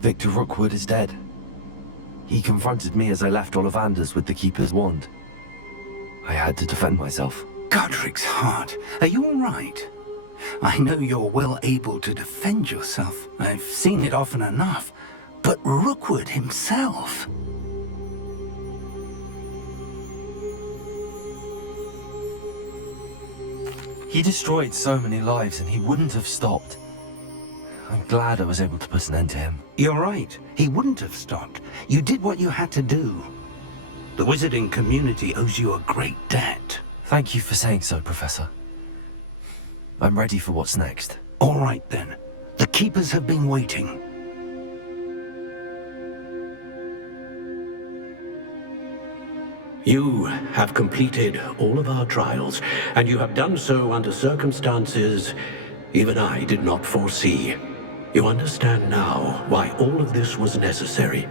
Victor Rookwood is dead. He confronted me as I left Ollivander's with the Keeper's wand. I had to defend myself. Godric's heart, are you all right? I know you're well able to defend yourself. I've seen it often enough. But Rookwood himself... He destroyed so many lives and he wouldn't have stopped. I'm glad I was able to put an end to him. You're right. He wouldn't have stopped. You did what you had to do. The wizarding community owes you a great debt. Thank you for saying so, Professor. I'm ready for what's next. All right, then. The Keepers have been waiting. You have completed all of our trials, and you have done so under circumstances even I did not foresee. You understand now why all of this was necessary.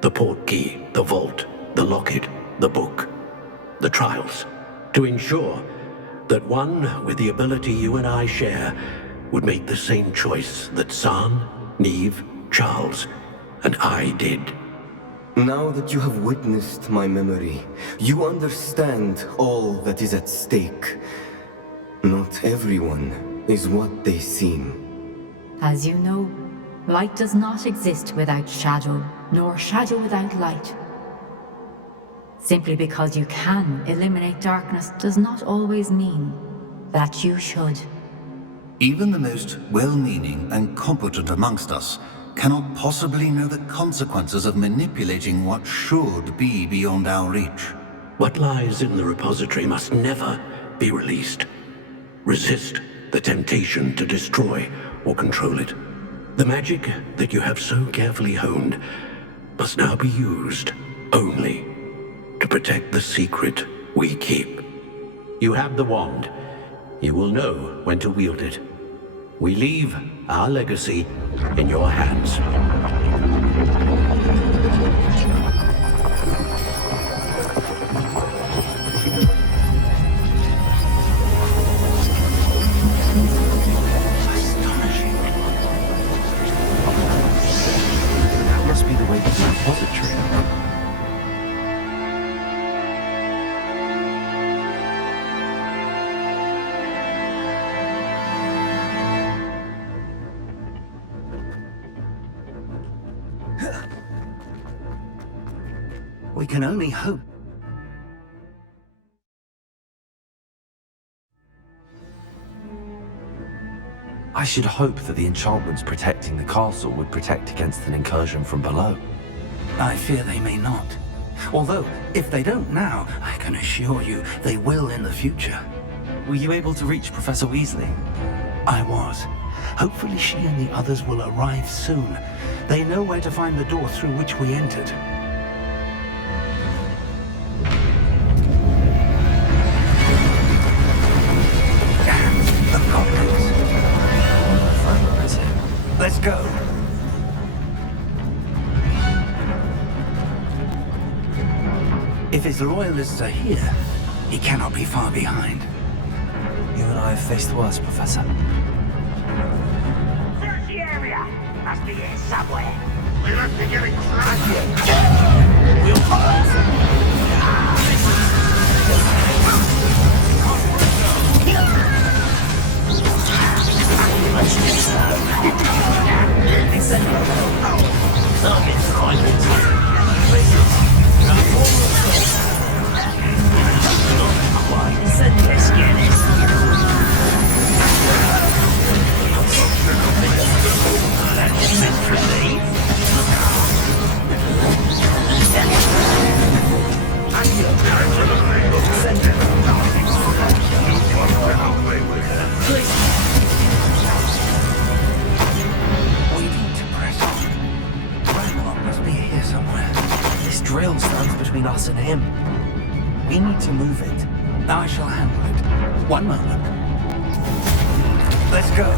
The portkey, the vault, the locket, the book, the trials. To ensure that one with the ability you and I share would make the same choice that San, Neve, Charles, and I did. Now that you have witnessed my memory, you understand all that is at stake. Not everyone is what they seem. As you know, light does not exist without shadow, nor shadow without light. Simply because you can eliminate darkness does not always mean that you should. Even the most well-meaning and competent amongst us cannot possibly know the consequences of manipulating what should be beyond our reach. What lies in the repository must never be released. Resist the temptation to destroy or control it. The magic that you have so carefully honed must now be used only to protect the secret we keep. You have the wand. You will know when to wield it. We leave our legacy in your hands. Astonishing. That must be the way to the repository. We can only hope. I should hope that the enchantments protecting the castle would protect against an incursion from below. I fear they may not. Although, if they don't now, I can assure you they will in the future. Were you able to reach Professor Weasley? I was. Hopefully she and the others will arrive soon. They know where to find the door through which we entered. Let's go. If his loyalists are here, he cannot be far behind. You and I have faced worse, Professor. Search the area! Must be here somewhere. We must be getting close. We'll follow. Drill stands between us and him. We need to move it. I shall handle it. One moment. Let's go.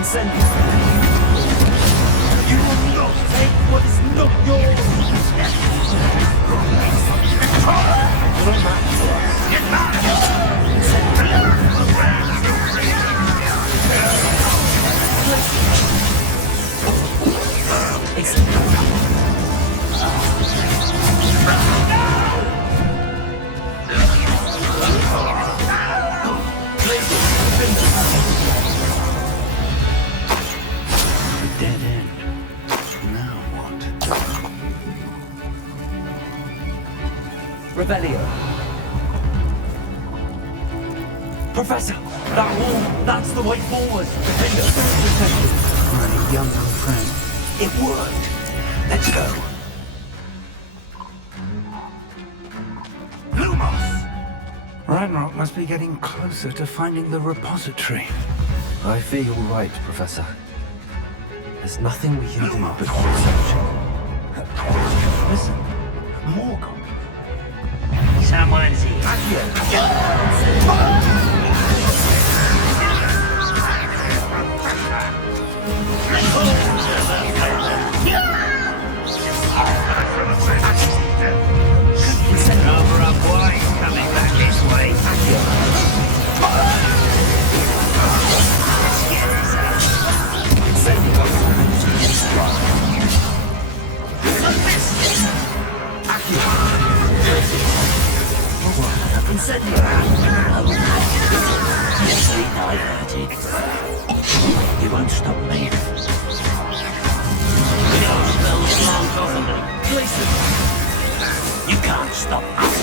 Incendio! You will not take what is not yours! Dead end. Now what? Revelio. Professor, that wall, that's the way forward. Defender. My young friend. It worked. Let's go. Lumos! Ranrock must be getting closer to finding the repository. I fear you're right, Professor. There's nothing we can do but keep searching. Listen, Morgan. Someone's here. Cover up, boy. Coming back this way. You won't stop me. You can't stop us.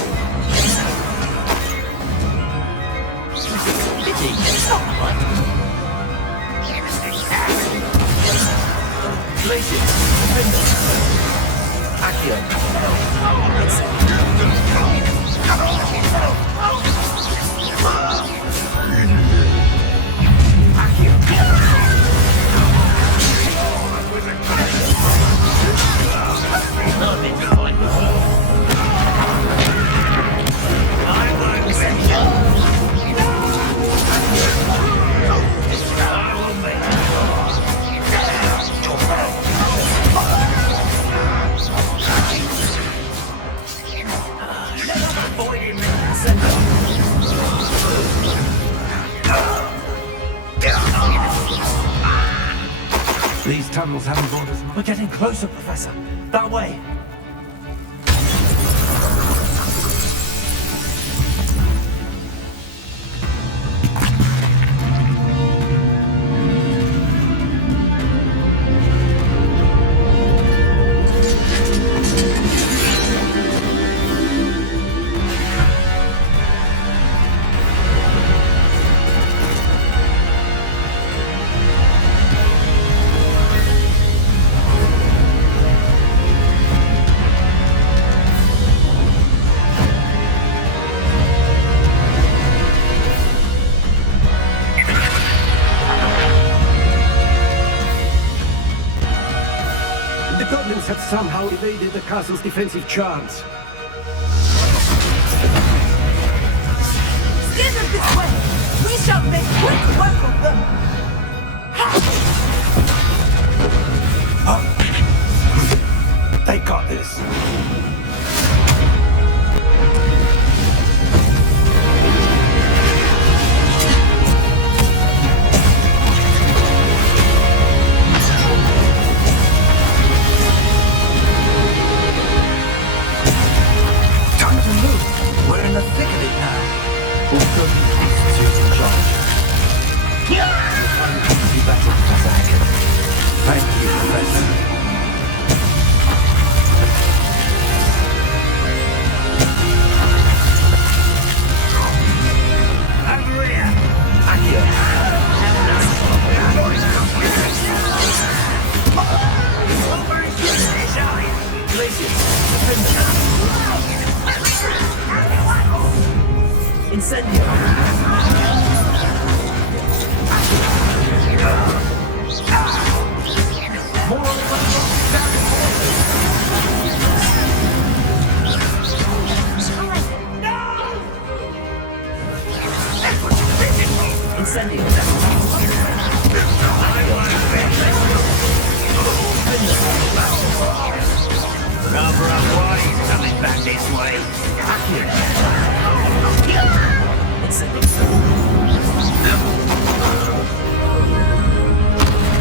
These tunnels haven't brought us much. We're getting closer, Professor. That way. The goblins have somehow evaded the castle's defensive charms. Steer them this way! We shall make quick work of them! They got this. Time to move. We're in the thick of it now. We'll go to the in charge.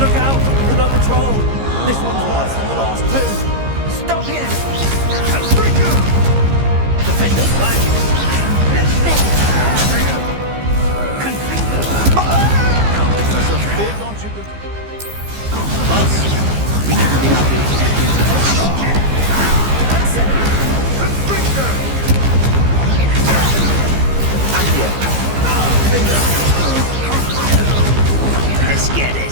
Look out! Another troll! This one's worse than the last two! Stop here! Defenders flank! Let's get it.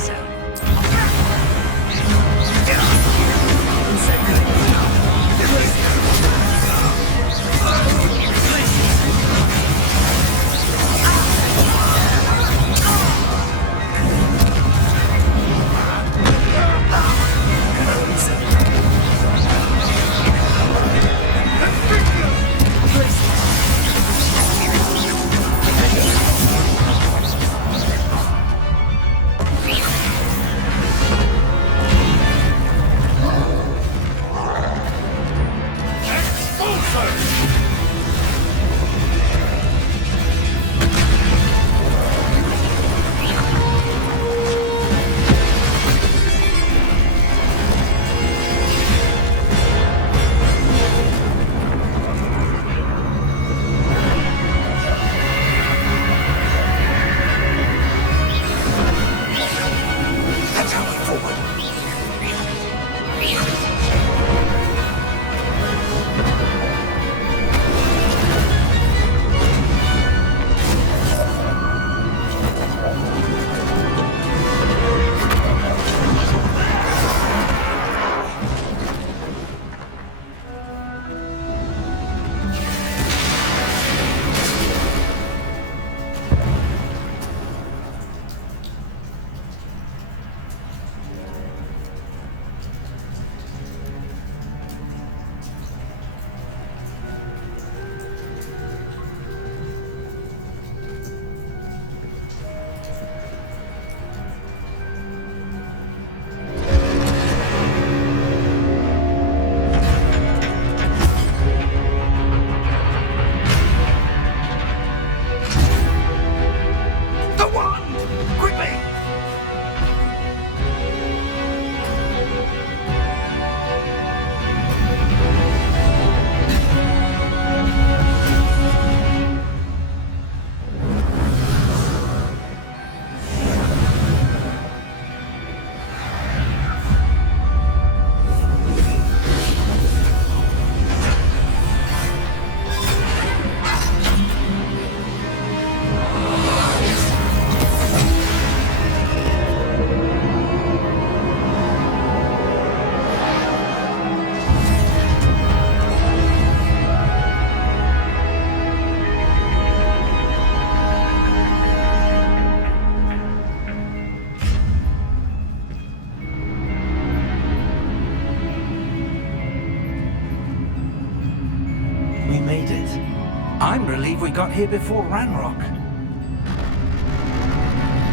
I'm relieved we got here before Ranrock.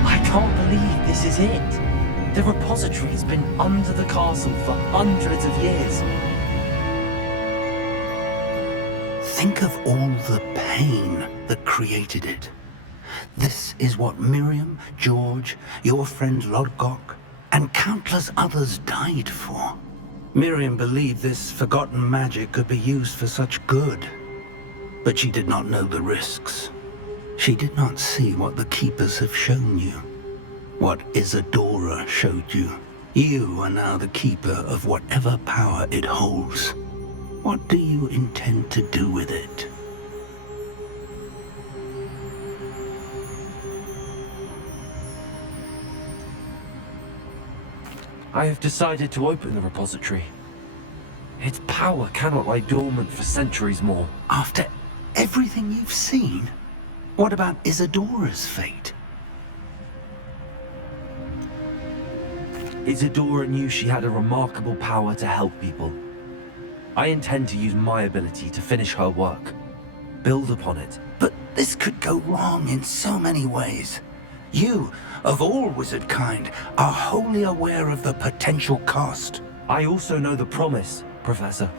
I can't believe this is it. The repository's been under the castle for hundreds of years. Think of all the pain that created it. This is what Miriam, George, your friend Lodgok, and countless others died for. Miriam believed this forgotten magic could be used for such good. But she did not know the risks. She did not see what the Keepers have shown you. What Isadora showed you. You are now the Keeper of whatever power it holds. What do you intend to do with it? I have decided to open the repository. Its power cannot lie dormant for centuries more. After everything you've seen? What about Isadora's fate? Isadora knew she had a remarkable power to help people. I intend to use my ability to finish her work. Build upon it. But this could go wrong in so many ways. You, of all wizard kind, are wholly aware of the potential cost. I also know the promise, Professor.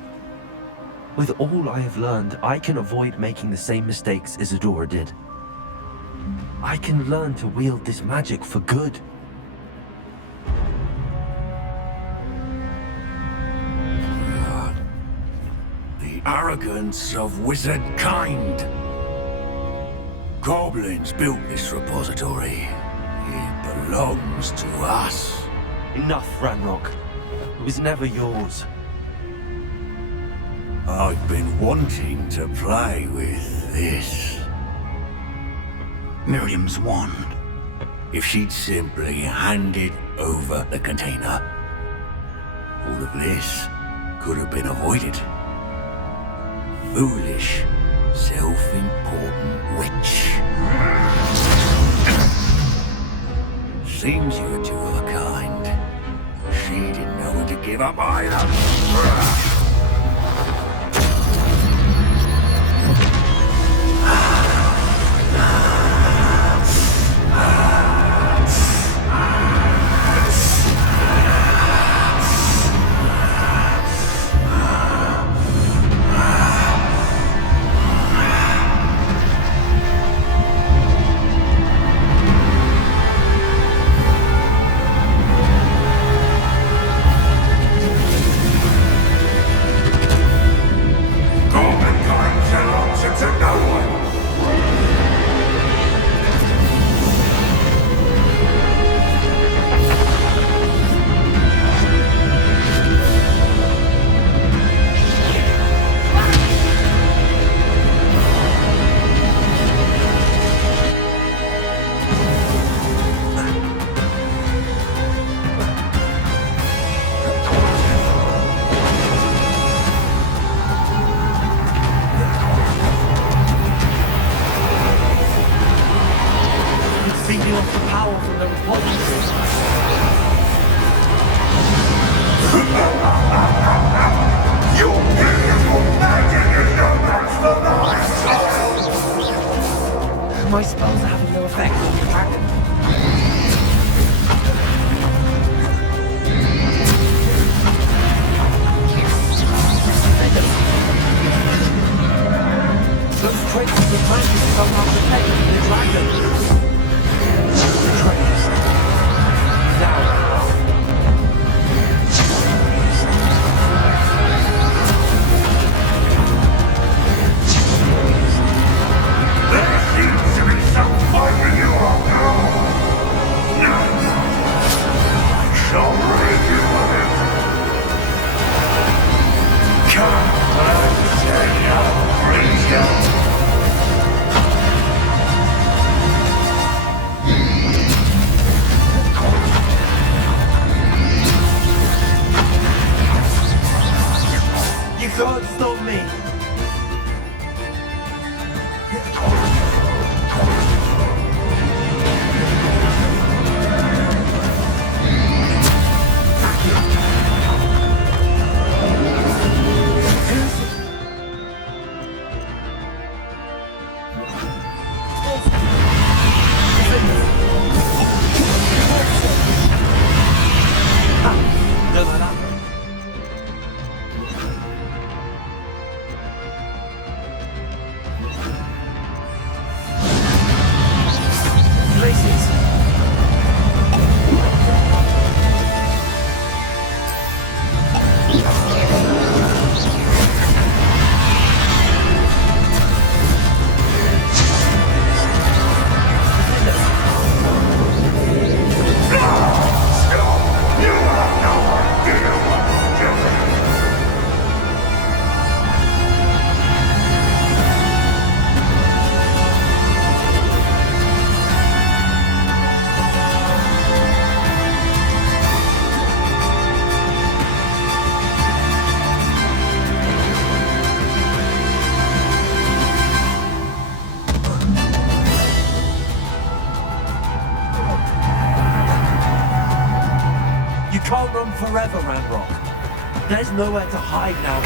With all I have learned, I can avoid making the same mistakes Isadora did. I can learn to wield this magic for good. the arrogance of wizard kind. Goblins built this repository. It belongs to us. Enough, Ranrock. It was never yours. I've been wanting to play with this. Miriam's wand. If she'd simply handed over the container, all of this could have been avoided. Foolish, self-important witch. Seems you were two of a kind. She didn't know when to give up either. Feeding off the power from the repository. Your beautiful magic is no match for mine! My spells are having no effect on the dragon. Those traces of magic somehow protecting the dragon. You can't stop me! Can't run forever, Ranrock. There's nowhere to hide now.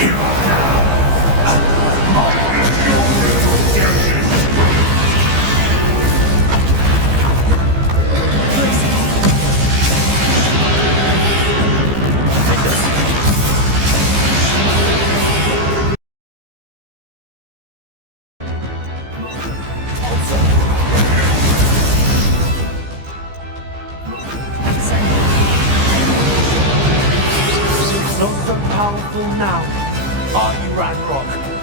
Not so powerful now. Are you Ranrock.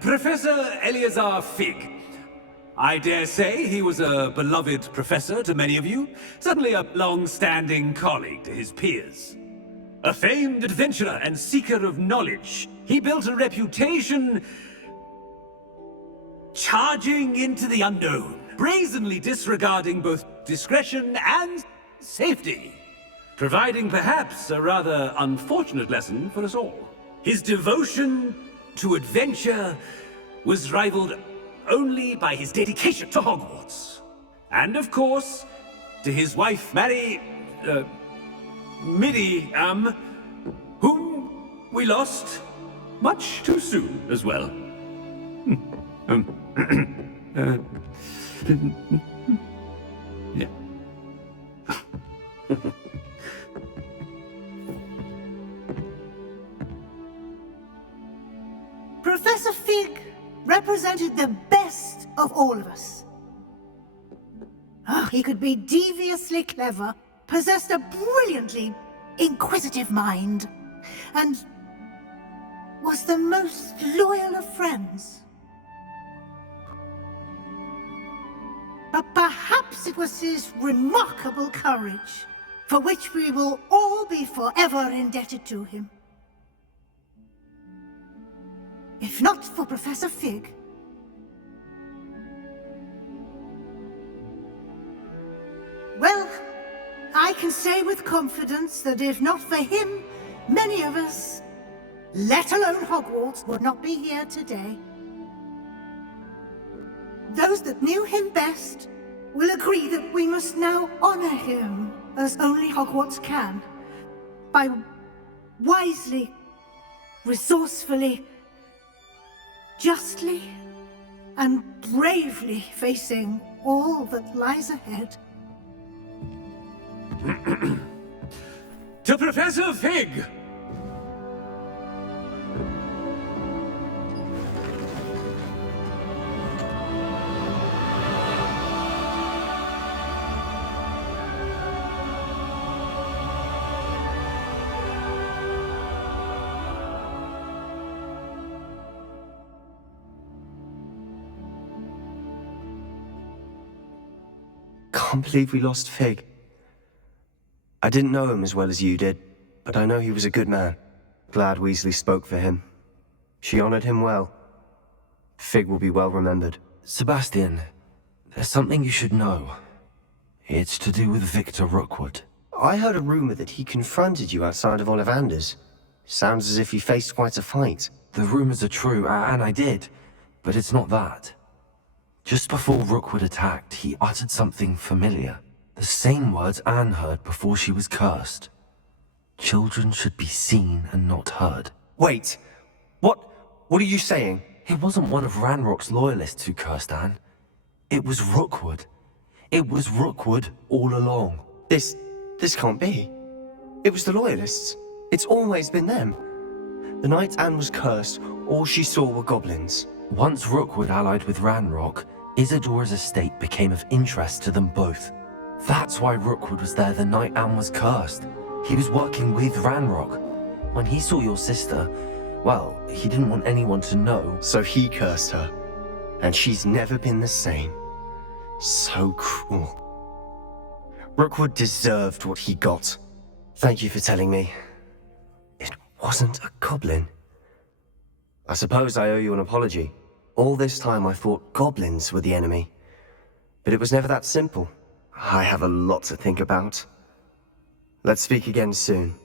Professor Eleazar Fig. I dare say he was a beloved professor to many of you, certainly a long-standing colleague to his peers. A famed adventurer and seeker of knowledge, he built a reputation charging into the unknown, brazenly disregarding both discretion and safety, providing perhaps a rather unfortunate lesson for us all. His devotion to adventure was rivaled only by his dedication to Hogwarts. And of course, to his wife, Miriam, whom we lost much too soon as well. Yeah. Professor Fig represented the best of all of us. He could be deviously clever, possessed a brilliantly inquisitive mind, and was the most loyal of friends. But perhaps it was his remarkable courage, for which we will all be forever indebted to him. If not for Professor Fig, well, I can say with confidence that if not for him, many of us, let alone Hogwarts, would not be here today. Those that knew him best will agree that we must now honor him as only Hogwarts can, by wisely, resourcefully, justly, and bravely facing all that lies ahead. To Professor Fig! Can't believe we lost Fig. I didn't know him as well as you did, but I know he was a good man. Glad Weasley spoke for him. She honored him well. Fig will be well remembered. Sebastian, there's something you should know. It's to do with Victor Rookwood. I heard a rumor that he confronted you outside of Ollivander's. Sounds as if he faced quite a fight. The rumors are true, and I did, but it's not that. Just before Rookwood attacked, he uttered something familiar. The same words Anne heard before she was cursed. Children should be seen and not heard. Wait, what are you saying? It wasn't one of Ranrock's loyalists who cursed Anne. It was Rookwood. It was Rookwood all along. This can't be. It was the loyalists. It's always been them. The night Anne was cursed, all she saw were goblins. Once Rookwood allied with Ranrock, Isadora's estate became of interest to them both. That's why Rookwood was there the night Anne was cursed. He was working with Ranrock. When he saw your sister, well, he didn't want anyone to know. So he cursed her. And she's never been the same. So cruel. Rookwood deserved what he got. Thank you for telling me. It wasn't a goblin. I suppose I owe you an apology. All this time I thought goblins were the enemy. But it was never that simple. I have a lot to think about. Let's speak again soon.